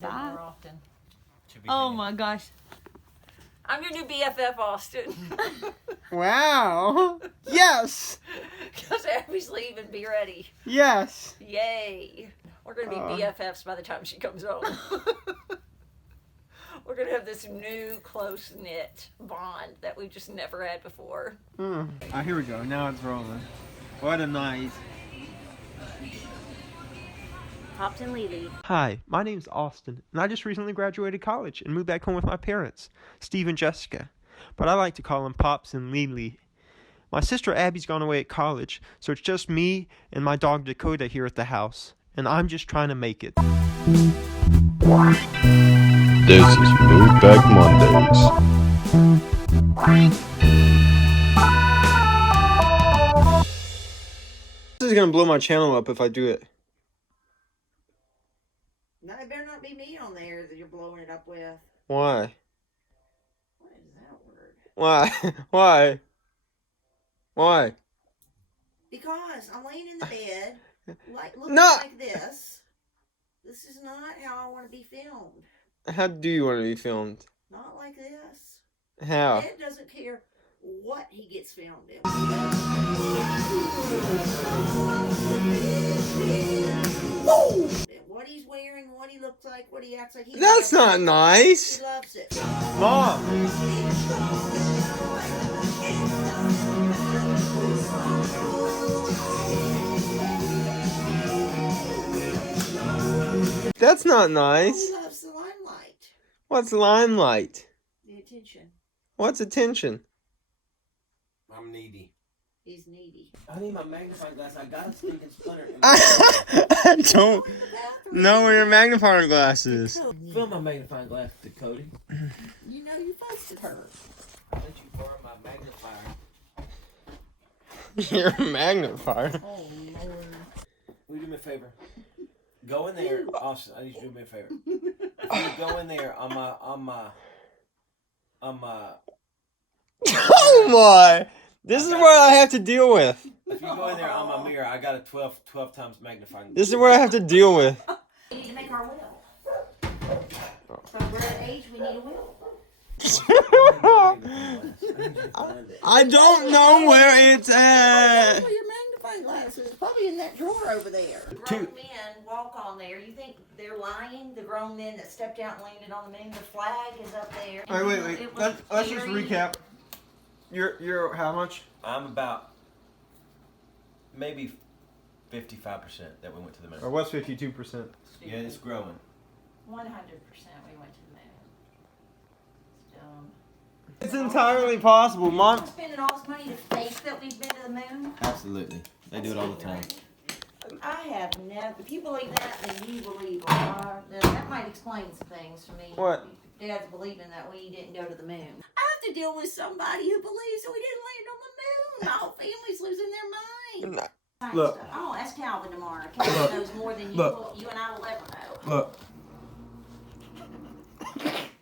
More often. Oh my gosh. I'm your new BFF, Austin. Wow. Yes. Because Abby's leaving. Be ready. Yes. Yay. We're going to be BFFs by the time she comes home. We're going to have this new close-knit bond that we've just never had before. Here we go. Now it's rolling. What a night. Pops and Lily. Hi, my name's Austin, and I just recently graduated college and moved back home with my parents, Steve and Jessica. But I like to call them Pops and Lily. My sister Abby's gone away at college, so it's just me and my dog Dakota here at the house, and I'm just trying to make it. This is Move Back Mondays. This is gonna blow my channel up if I do it. No, it better not be me on there that you're blowing it up with. Why? What is that word? Why? Why? Why? Because I'm laying in the bed, looking No. like this. This is not how I want to be filmed. How do you want to be filmed? Not like this. How? Dad doesn't care what he gets filmed in. What he's wearing, what he looks like, what he acts like. That's not nice. He loves it. Mom. That's not nice. He loves the limelight. What's limelight? The attention. What's attention? I'm needy. He's needy. I need my magnifying glass. I got a stinking splinter. I don't know where your magnifying glass is. Fill my magnifying glass, Dakota. You know you posted her. I'll let you borrow my magnifier. Your magnifier? Oh, Lord. Will you do me a favor? Go in there, Austin. I need you to do me a favor. If you go in there on my. Oh my! This is what I have to deal with. If you go in there on my mirror, I got a 12 times magnifying. This is what I have to deal with. We need to make our will. From we're at age, we need a will. I don't know where it's at. Where your magnifying glass is probably in that drawer over there. Grown men walk on there. You think they're lying? The grown men that stepped out and landed on the moon. The flag is up there. Wait. Let's just recap. You're how much? I'm about maybe 55% that we went to the moon. Or what's 52%? Yeah, it's growing. 100% we went to the moon. It's dumb. It's entirely possible, Mom. We're spending all this money to fake that we've been to the moon. Absolutely. They do it all the time. I have never. If you believe that, then you believe a lot. That might explain some things to me. What? Dad's believing that we didn't go to the moon. I have to deal with somebody who believes that we didn't land on the moon. My whole family's losing their mind. Look. Oh, ask Calvin tomorrow. Calvin knows more than you and I will ever know. Look.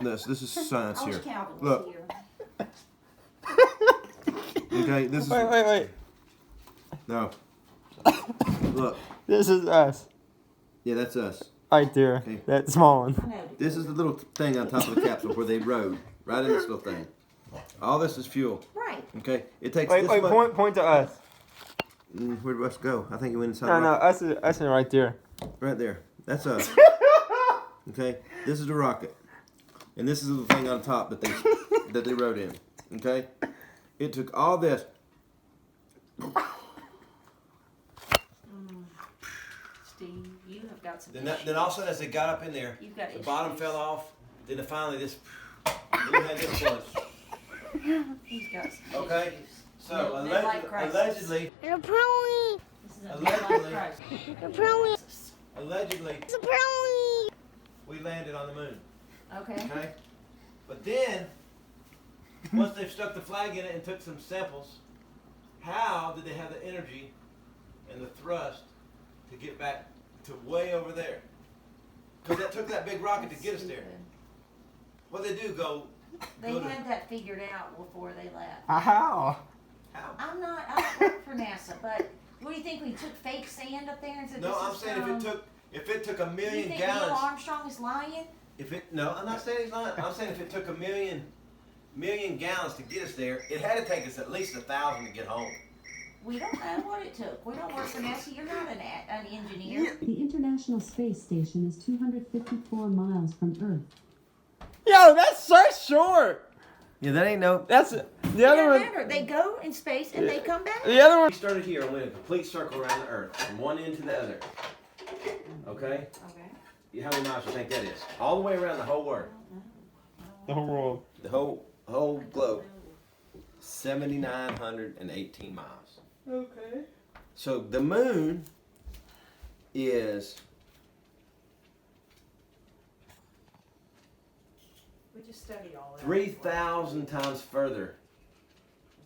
This is science I wish here. Calvin was Look. here. Okay, this is. Wait. No. Look. This is us. Yeah, that's us. Right there. Okay. That small one. I know. This is the little thing on top of the capsule where they rode. Right in this little thing. All this is fuel. Right. Okay? It takes Wait, this much. point to us. Where'd Russ go? I think he went inside. No, the rocket. us and right there. Right there. That's us. Okay? This is the rocket. And this is the thing on top that they rode in. Okay? It took all this. Steve, you have got some Then all of a sudden as they got up in there, You've got the issues. bottom fell off. Then finally this. Then you had this one. He's got some Okay? issues. So Midlife crisis. allegedly, This is a Allegedly. midlife crisis. we landed on the moon. Okay. Okay? But then, once they've stuck the flag in it and took some samples, how did they have the energy and the thrust to get back to way over there? Because that took that big rocket to get us there. What they do, They had that figured out before they left. How? how? I don't work for NASA, but what do you think? We took fake sand up there and said No, this I'm is saying from... if If it took a You million think Neil gallons, Armstrong is lying? no, I'm not saying he's not. I'm saying if it took a million gallons to get us there, it had to take us at least 1,000 to get home. We don't know what it took. We don't work for NASA. You're not an engineer. The International Space Station is 254 miles from Earth. Yo, that's so short. Yeah, that ain't no. That's the It other doesn't one. matter. They go in space and they come back. The other one. We started here and went a complete circle around the Earth, from one end to the other. Okay? Okay. How many miles do you think that is? All the way around the whole world. The whole world. The whole globe. 7,918 miles. Okay. So the moon is We just studied all that. 3,000 times further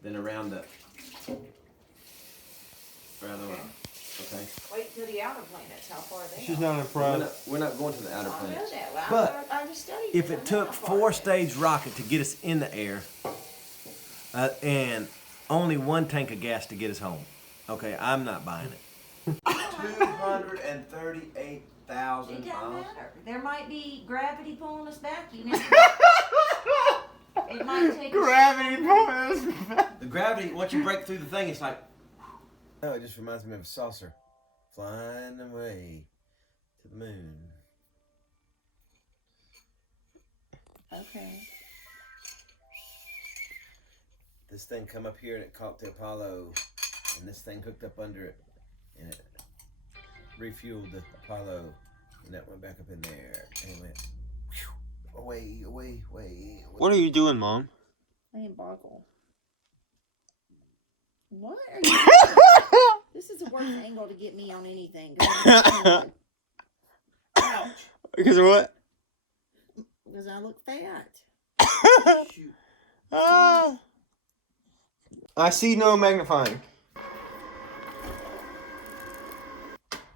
than around the world. Okay? Wait till the outer planets. How far they She's are. not impressed. We're not going to the outer I know planets. that. Well, But I just studied If I it know took how far it is. 4-stage rocket to get us in the air, and only one tank of gas to get us home, okay, I'm not buying it. 238,000 It doesn't miles. matter. There might be gravity pulling us back. You never know. It might take Gravity pulling us back. The gravity, once you break through the thing, it's like. Oh, it just reminds me of a saucer flying away to the moon. Okay. This thing come up here and it caught the Apollo, and this thing hooked up under it, and it refueled the Apollo, and that went back up in there, and it went away, away, away. What are you doing, Mom? I ain't boggle. What are you doing? This is the worst angle to get me on anything. Ouch. Because of what? Because I look fat. Shoot. Ah. I see no magnifying.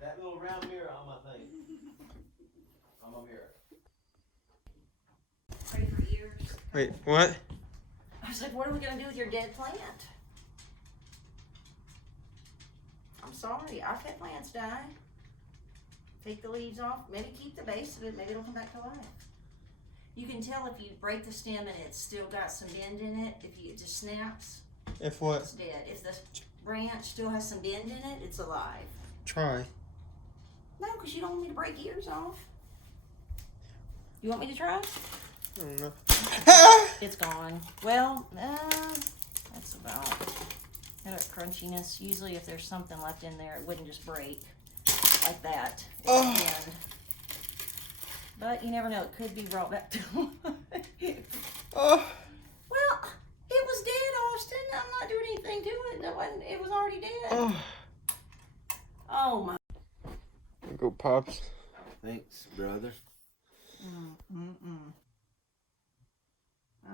That little round mirror on my thing. On my mirror. Pray for years. Wait, what? I said, what are we going to do with your dead plant? I'm sorry. I've had plants die. Take the leaves off. Maybe keep the base of it. Maybe it'll come back to life. You can tell if you break the stem and it's still got some bend in it. If it just snaps, If what? it's dead. If the branch still has some bend in it, it's alive. Try. No, because you don't want me to break ears off. You want me to try? I don't know. It's gone. Well, that's about that crunchiness. Usually if there's something left in there, it wouldn't just break like that. Oh. And, but you never know. It could be brought back to life. Oh. Well, it was dead, Austin. I'm not doing anything to it. It was already dead. Oh. Oh, my. Go, Pops. Thanks, brother.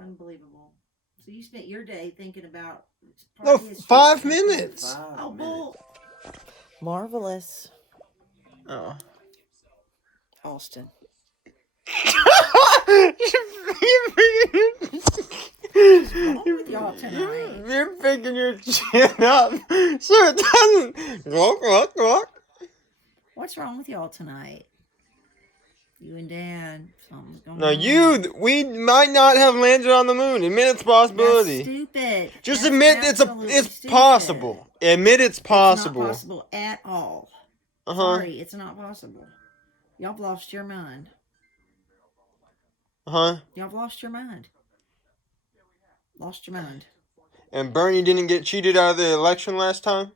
Unbelievable. So you spent your day thinking about No, 5 minutes. 5 Oh, minutes. bull. Marvelous. Oh. Austin. with y'all tonight? You're picking your chin up so it doesn't. Look. What's wrong with y'all tonight? You and Dad. Something's going No, on. we might not have landed on the moon. Admit it's a possibility. That's stupid. Just That's admit absolutely it's stupid. possible. Admit it's possible. It's not possible at all. Uh-huh. Sorry, it's not possible. Y'all have lost your mind. Uh-huh. Y'all have lost your mind. Lost your mind. And Bernie didn't get cheated out of the election last time?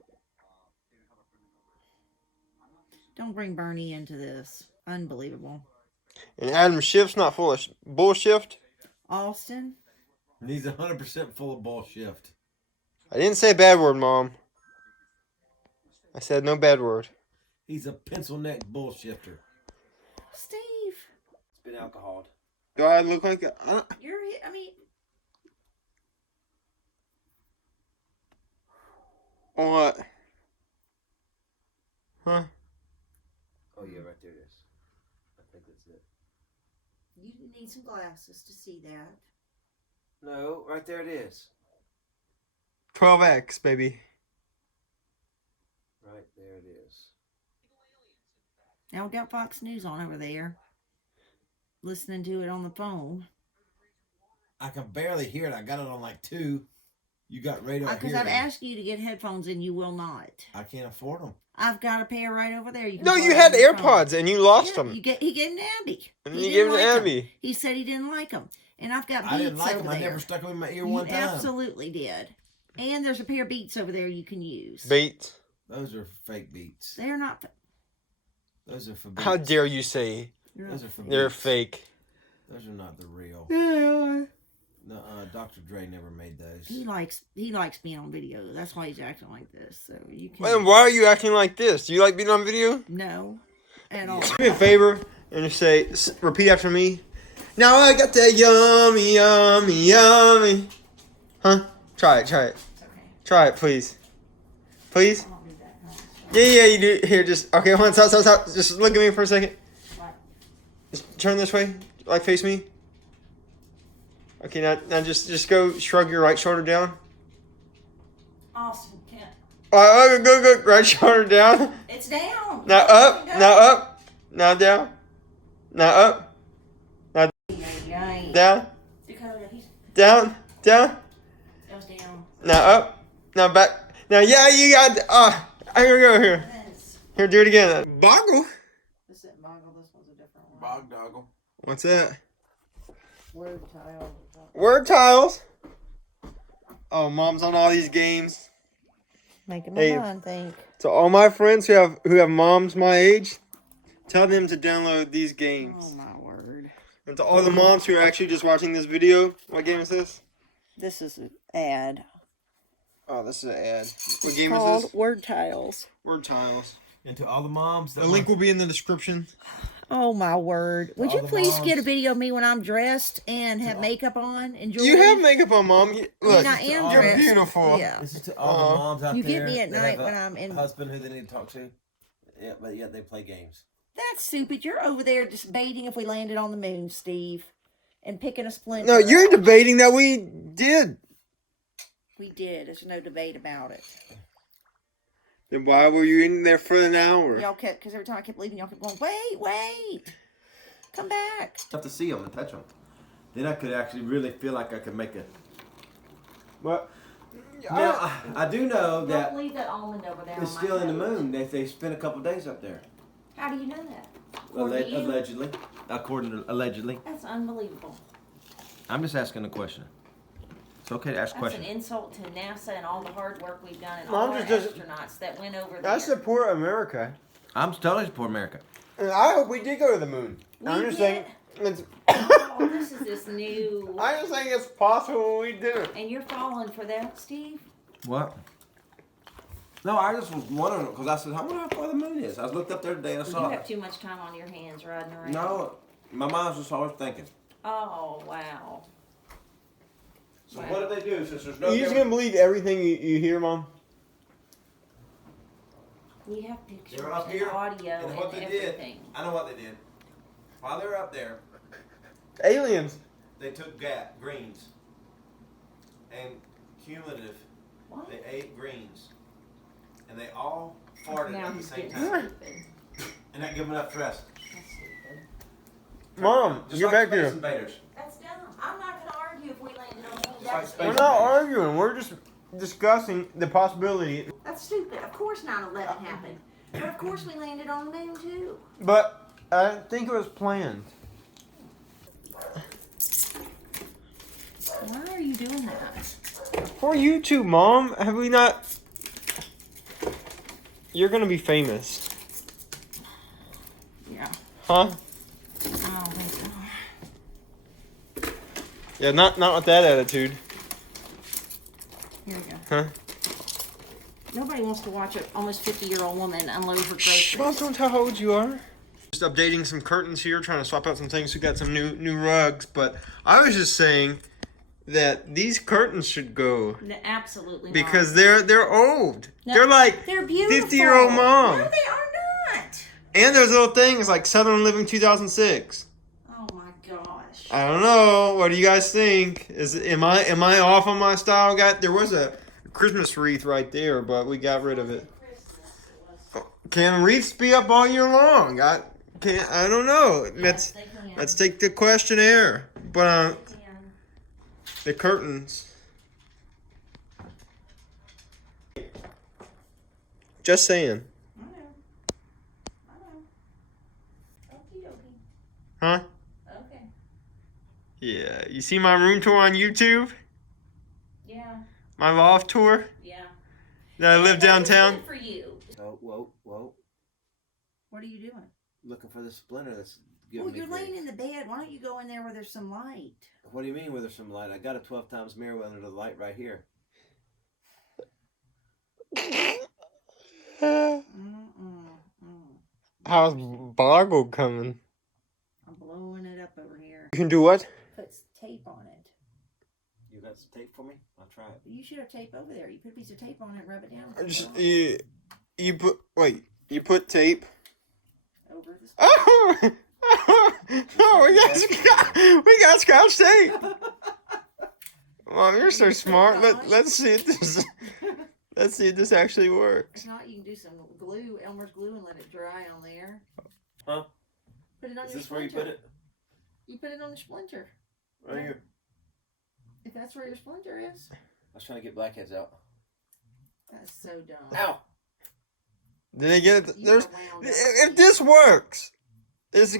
Don't bring Bernie into this. Unbelievable. And Adam Schiff's not full of bullshit? Austin, He's 100% full of bullshit. I didn't say a bad word, Mom. I said no bad word. He's a pencil neck bullshifter. Steve, It's been alcoholed. Do I look like a... I mean, What? Huh? Oh yeah, right there it is. I think that's it. you need some glasses to see that. No, right there it is. 12X, baby. Right there it is. Now we got Fox News on over there. Listening to it on the phone. I can barely hear it. I got it on like 2. You got radio Because here. I've asked you to get headphones and you will not. I can't afford them. I've got a pair right over there. You can No, borrow you had on your phone. AirPods and you lost Yeah, them. he gave them to Abby. And He you didn't gave them to like 'em. Abby. He said he didn't like them. And I've got Beats I didn't like over them. I there. never stuck them in my ear You one time. absolutely did. And there's a pair of Beats over there you can use. Beats. Those are fake beats. They're not. Those are for beats. How dare you say Those are for they're beats. fake? Those are not the real. Yeah. No, Dr. Dre never made those. He likes being on video. That's why he's acting like this. So you can. And why are you acting like this? Do you like being on video? No, at all. Do me a favor and just say, repeat after me. Now I got that yummy, yummy, yummy. Huh? Try it. Okay. Try it, please. Please? I'll do that. Huh? Yeah, you do. Here, just, okay, hold on, stop. Just look at me for a second. What? Just turn this way, like face me. Okay, now just go shrug your right shoulder down. Austin, can't. Go, right shoulder down. It's down. Now up, now down. Now up, Yay. down, Dakota, he's down. goes down. Now up, now back. Now, yeah, you got, I'm gonna go here. This. Here, do it again. Boggle? This isn't Boggle. This one's a different one. Bog doggle. What's that? Word tile. Word tiles. Oh, Mom's on all these games. Making Hey. my mind think. To all my friends who have moms my age, tell them to download these games. Oh my word. And to all the moms who are actually just watching this video, what game is this? This is an ad. Oh, this is an ad. What game Called is this? Word Tiles. Word tiles. And to all the moms that The link will be in the description. Oh my word! Would all you the please get a moms. video of me when I'm dressed and have makeup on and jewelry? You have makeup on, Mom. Look, I am you're dressed. beautiful. Yeah. This is to all the moms out You there. get me at that night have a when I'm in- husband who they need to talk to. Yeah, but yet they play games. That's stupid. You're over there just debating if we landed on the moon, Steve, and picking a splinter. No, you're out. debating that we did. We did. There's no debate about it. Then why were you in there for an hour? Y'all kept, because every time I kept leaving, y'all kept going, wait, come back. Have to see them and touch them. Then I could actually really feel like I could make a. What? Now I do know Don't that leave that almond over there. it's on my still in the toast. moon. They spent a couple days up there. How do you know that? According to you? Allegedly. According to allegedly. That's unbelievable. I'm just asking a question. It's okay to ask That's an questions. insult to NASA and all the hard work we've done and Mom all our just doesn't- astronauts that went over I there. support America. I'm totally for America. And I hope we did go to the moon. I'm just saying. It's, Oh, this is this new. I'm just saying it's possible we did it. And you're falling for that, Steve? What? No, I just was wondering because I said, I wonder how far the moon is. I looked up there today and I You saw have it. too much time on your hands riding around. No, my mind's just always thinking. Oh, wow. So Wow. what did they do since there's no? Are you just gonna believe everything you hear, Mom? We have pictures They were up and here, audio and and, what they everything. did, I know what they did. While they were up there, Aliens. they took greens and cumulative. What? They ate greens, and they all farted Now at the he's same getting time, stupid. and that gave them enough rest. That's stupid. Mom, Just get like back Space here. Invaders. That's dumb. I'm not going to argue if we landed on the moon. like That's Space We're stupid. not arguing. We're just discussing the possibility. That's stupid. Of course 9/11 happened. But of course we landed on the moon too. But I didn't think it was planned. Why are you doing that? For you too, Mom. Have we not? You're gonna be famous. Yeah. Huh? I don't think so. Yeah, not with that attitude. Here we go. Huh? Nobody wants to watch an almost 50-year-old woman unload her Shh, Mom, groceries. don't tell how old you are. Just updating some curtains here, trying to swap out some things. We got some new rugs, but I was just saying that these curtains should go No, absolutely because not. they're old. No, They're like they're beautiful. 50-year-old mom. No, they are not. And there's little things like Southern Living 2006. Oh my gosh. I don't know. What do you guys think? Am I off on my style? There was a Christmas wreath right there, but we got rid of it. Can wreaths be up all year long? I don't know. Yes, they can. Let's take the questionnaire. But They can. the curtains. Just saying. I know. Okie dokie. Huh? Okay. Yeah. You see my room tour on YouTube? Yeah. My loft tour? Yeah. That I live That was downtown? good for you. Oh, whoa. What are you doing? Looking for the splinter that's giving Well, me you're grief. laying in the bed. Why don't you go in there where there's some light? What do you mean where there's some light? I got a 12 times mirror under the light right here. How's Boggle coming? I'm blowing it up over here. You can do what? Put tape on it. You got some tape for me? I'll try it. You should have tape over there. You put a piece of tape on it and rub it down. You put tape. Over the Oh, we got scotch tape. Mom, you're so smart. Let's see if this actually works. If not, you can do some glue, Elmer's glue, and let it dry on there. Huh? Put it on Is your this where you splinter. put it? You put it on the splinter. Right here. If that's where your splinter is. I was trying to get blackheads out. That's so dumb. Ow! Did they get it? You There's are wound up. if this works, this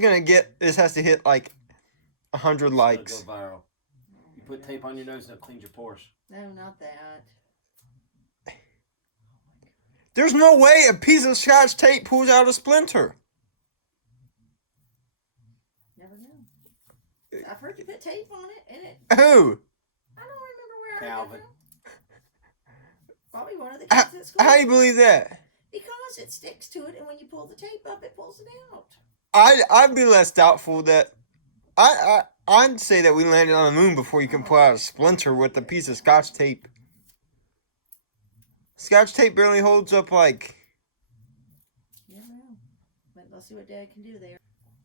has to hit like 100 likes. It'll go viral. You put tape on your nose and it cleans your pores. No, not that. There's no way a piece of scotch tape pulls out a splinter. Never knew. I've heard you put tape on it, and it. Who? I don't remember where I heard Calvin. that from. Probably one of the kids at school. How do you believe that? Because it sticks to it, and when you pull the tape up, it pulls it out. I'd be less doubtful that I'd say that we landed on the moon before you can pull out a splinter with a piece of scotch tape. Scotch tape barely holds up like. You never know. But let's see what Dad can do there.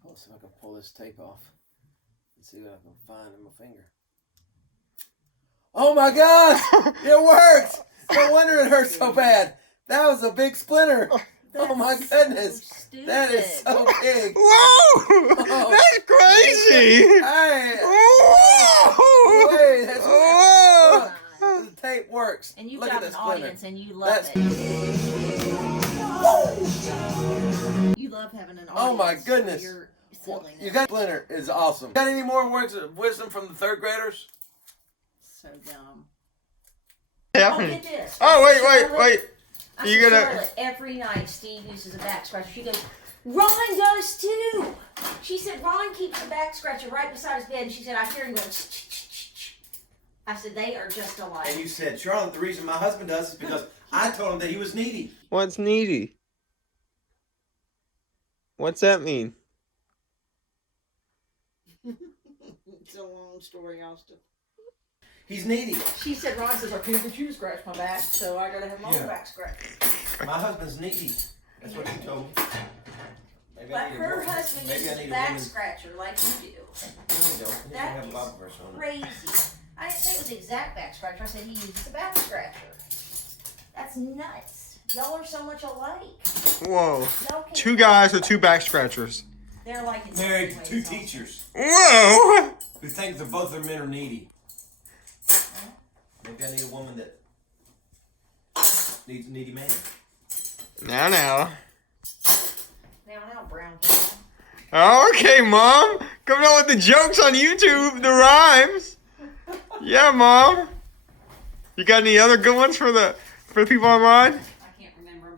Let's see if I can pull this tape off and see what I can find in my finger. Oh my gosh! It worked! No wonder it hurts so bad. That was a big splinter. Oh my goodness. So That is so big. Whoa! That's crazy! Hey! Whoa! Wait, that's Whoa! The tape works. And you've Look got at an this splinter. audience, and you love That's- it. You love having an audience. Oh my goodness. For your Well, silliness. you got splinter is awesome. Got any more words of wisdom from the third graders? So dumb. Yeah. Oh, get this. Oh, wait. I You said, gotta- Charlotte, every night Steve uses a back scratcher. She goes, Ron does too. She said, Ron keeps the back scratcher right beside his bed. And she said, I hear him going, ch-ch-ch-ch-ch. I said, they are just alike. And you said, Charlotte, the reason my husband does is because I told him that he was needy. What's needy? What's that mean? It's a long story, Austin. He's needy. She said, Ron says, I can't get you to scratch my back, so I gotta have my Yeah. own back scratcher. My husband's needy. That's what you told me. Maybe But I need a her woman. husband Maybe I uses need a a back woman. scratcher like you do. No, you don't. You That have a is Bible verse on it. crazy. I didn't say it was the exact back scratcher. I said he uses a back scratcher. That's nuts. Y'all are so much alike. Whoa. Y'all can't- Two guys with two back scratchers. They're like in Married different to ways two also. teachers Whoa! who think that both their men are needy. Maybe I need a woman that needs a needy man. Now. Now, brown kid. Okay, Mom. Coming on with the jokes on YouTube, the rhymes. Yeah, Mom. You got any other good ones for the people online?